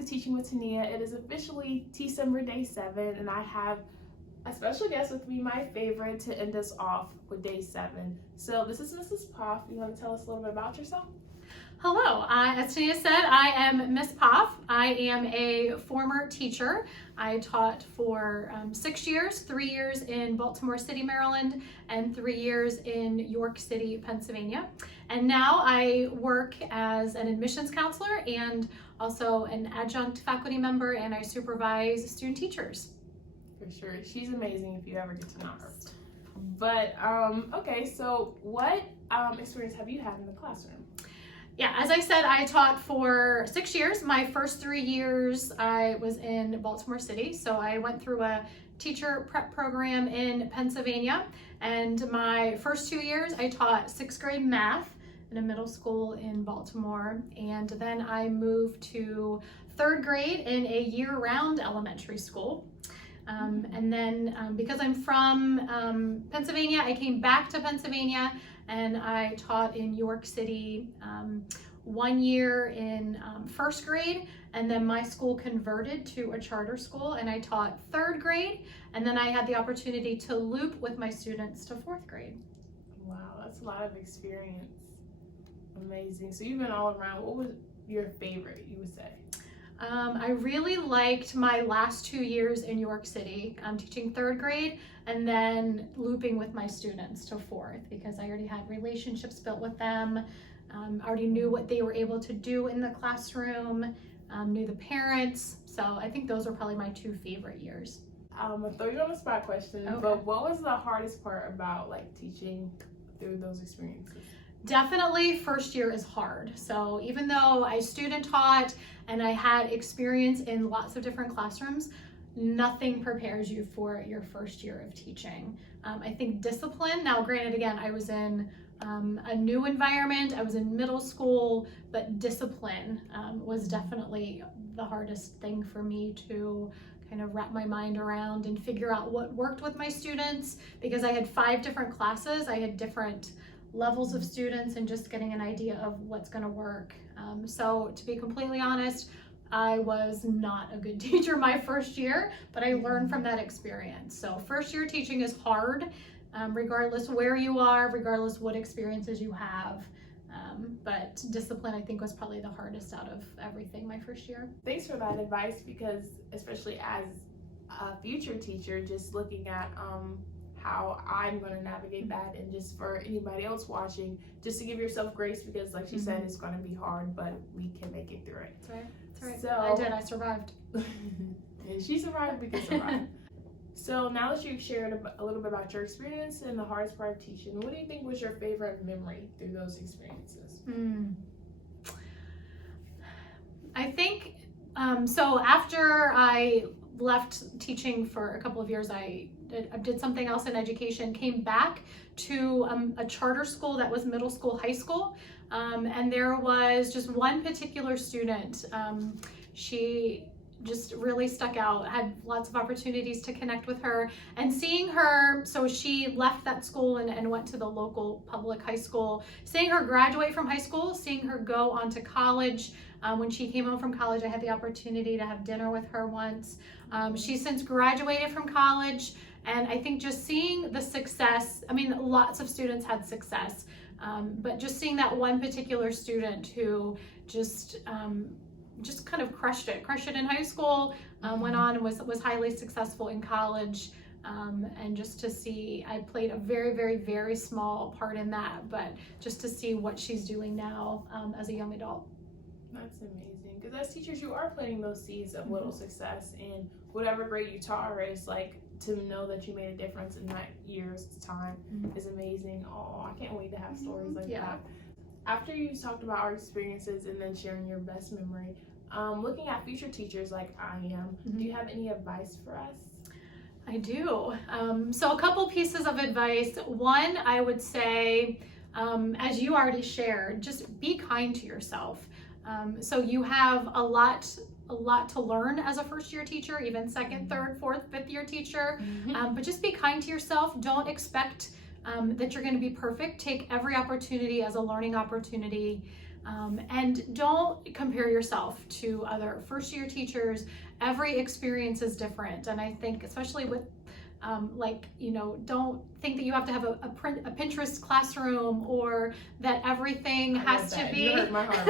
to Teaching with Tenia. It is officially Tecember day 7, and I have a special guest with me, my favorite, to end us off with day 7. So this is Mrs. Poff. You want to tell us a little bit about yourself? Hello, as Tenia said, I am Miss Poff. I am a former teacher. I taught for 6 years, 3 years in Baltimore City, Maryland, and 3 years in York City, Pennsylvania. And now I work as an admissions counselor and also an adjunct faculty member, and I supervise student teachers. For sure. She's amazing if you ever get to know her. But, okay, so what experience have you had in the classroom? Yeah, as I said, I taught for 6 years. My first 3 years, I was in Baltimore City. So I went through a teacher prep program in Pennsylvania. And my first 2 years, I taught 6th grade math in a middle school in Baltimore. And then I moved to 3rd grade in a year-round elementary school. And then because I'm from Pennsylvania, I came back to Pennsylvania and I taught in York City 1 year in 1st grade, and then my school converted to a charter school and I taught 3rd grade, and then I had the opportunity to loop with my students to 4th grade. Wow, that's a lot of experience. Amazing. So you've been all around. What was your favorite, you would say? I really liked my last 2 years in York City, teaching 3rd grade and then looping with my students to 4th, because I already had relationships built with them. Already knew what they were able to do in the classroom, knew the parents. So I think those are probably my 2 favorite years. I'm gonna throw you on the spot question, Okay. But what was the hardest part about teaching through those experiences? Definitely first year is hard. So even though I student taught and I had experience in lots of different classrooms, nothing prepares you for your first year of teaching. I think discipline, now granted again, I was in a new environment, I was in middle school, but discipline was definitely the hardest thing for me to kind of wrap my mind around and figure out what worked with my students, because I had 5 different classes, I had different levels of students, and just getting an idea of what's going to work. So to be completely honest, I was not a good teacher my first year, but I learned from that experience. So first year teaching is hard, regardless where you are, regardless what experiences you have. But discipline, I think, was probably the hardest out of everything my first year. Thanks for that advice, because especially as a future teacher, just looking at how I'm going to navigate that, and just for anybody else watching, just to give yourself grace, because like she said, it's going to be hard, but we can make it through it. That's right. That's right. So, I survived. And she survived, because survived. So now that you've shared a little bit about your experience and the hardest part of teaching, what do you think was your favorite memory through those experiences? I think, so after I left teaching for a couple of years, I did something else in education, came back to a charter school that was middle school, high school, and there was just one particular student. She just really stuck out, had lots of opportunities to connect with her, and seeing her, so she left that school and went to the local public high school, seeing her graduate from high school, seeing her go on to college. When she came home from college, I had the opportunity to have dinner with her once. She's since graduated from college, and I think just seeing the success, I mean, lots of students had success, but just seeing that one particular student who just kind of crushed it in high school, went on and was highly successful in college, and just to see, I played a very, very, very small part in that, but just to see what she's doing now as a young adult. That's amazing, because as teachers, you are planting those seeds of little success, and whatever grade you taught her, is to know that you made a difference in that year's time is amazing. Oh, I can't wait to have stories like that. After you talked about our experiences and then sharing your best memory, looking at future teachers like I am, do you have any advice for us? I do. So a couple pieces of advice. One, I would say, as you already shared, just be kind to yourself. So you have a lot to learn as a first year teacher, even 2nd, 3rd, 4th, 5th year teacher. But just be kind to yourself. Don't expect that you're going to be perfect. Take every opportunity as a learning opportunity. And don't compare yourself to other first year teachers. Every experience is different. And I think especially with don't think that you have to have a Pinterest classroom, or that everything has to be, you hurt my heart.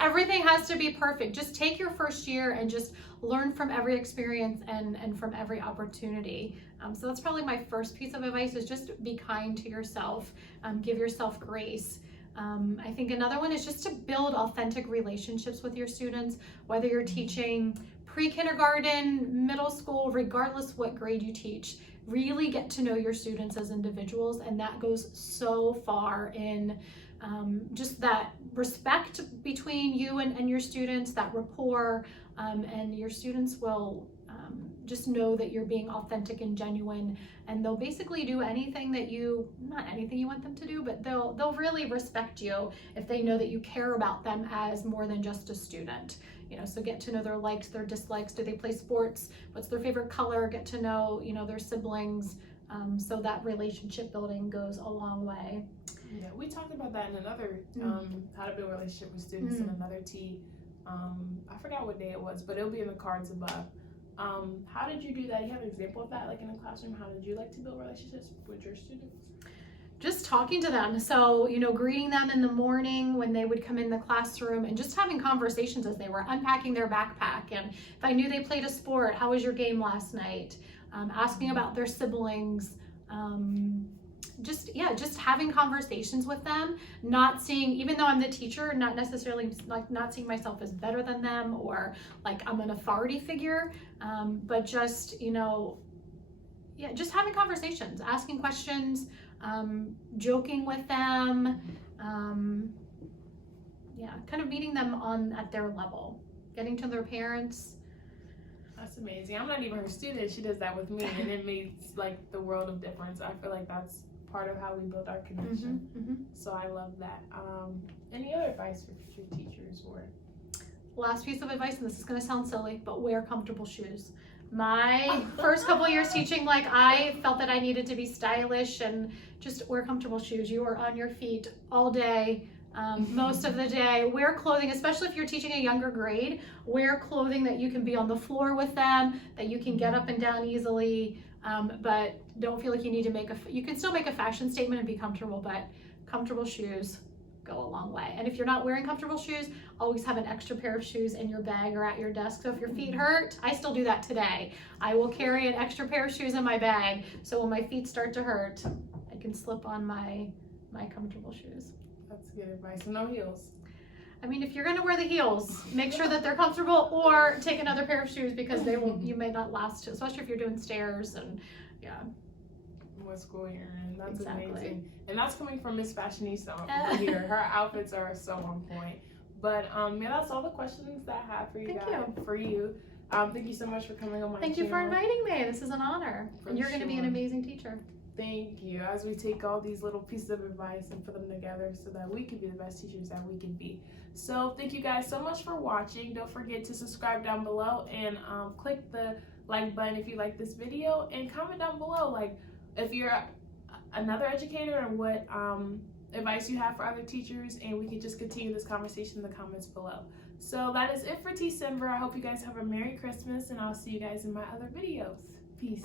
everything has to be perfect. Just take your first year and just learn from every experience and from every opportunity. So that's probably my first piece of advice, is just be kind to yourself, give yourself grace. I think another one is just to build authentic relationships with your students, whether you're teaching pre-kindergarten, middle school, regardless what grade you teach. Really get to know your students as individuals, and that goes so far in just that respect between you and your students, that rapport, and your students will just know that you're being authentic and genuine, and they'll basically do anything that not anything you want them to do, but they'll really respect you if they know that you care about them as more than just a student. So get to know their likes, their dislikes. Do they play sports? What's their favorite color? Get to know, their siblings. So that relationship building goes a long way. Yeah, we talked about that in another how to build a relationship with students in another T. I forgot what day it was, but it'll be in the cards above. How did you do that? You have an example of that, like in a classroom? How did you like to build relationships with your students? Just talking to them. So, greeting them in the morning when they would come in the classroom, and just having conversations as they were unpacking their backpack. And if I knew they played a sport, how was your game last night? Asking about their siblings. Just having conversations with them, not seeing, even though I'm the teacher, not necessarily not seeing myself as better than them, or like I'm an authority figure, but just, just having conversations, asking questions, joking with them, kind of meeting them at their level, getting to their parents. That's amazing. I'm not even her student. She does that with me, and it makes like the world of difference. I feel like that's part of how we build our connection. So I love that. Any other advice for future teachers? Or last piece of advice, and this is going to sound silly, but wear comfortable shoes. My first couple years teaching, I felt that I needed to be stylish, and just wear comfortable shoes. You are on your feet all day, most of the day. Wear clothing, especially if you're teaching a younger grade, wear clothing that you can be on the floor with them, that you can get up and down easily, but don't feel like you need to you can still make a fashion statement and be comfortable, but comfortable shoes go a long way. And if you're not wearing comfortable shoes, always have an extra pair of shoes in your bag or at your desk. So if your feet hurt, I still do that today. I will carry an extra pair of shoes in my bag, so when my feet start to hurt, I can slip on my comfortable shoes. That's good advice. No heels. I mean, if you're going to wear the heels, make sure that they're comfortable, or take another pair of shoes, because you may not last, especially if you're doing stairs and what school you're in. That's exactly. Amazing. And that's coming from Miss Fashionista here. Her outfits are so on point. But that's all the questions that I have for you Thank you so much for coming on my channel. Thank you for inviting me. This is an honor. And you're going to be an amazing teacher. Thank you. As we take all these little pieces of advice and put them together so that we can be the best teachers that we can be. So thank you guys so much for watching. Don't forget to subscribe down below, and click the like button if you like this video, and comment down below if you're another educator and what advice you have for other teachers, and we can just continue this conversation in the comments below. So that is it for Tecember. I hope you guys have a Merry Christmas, and I'll see you guys in my other videos. Peace.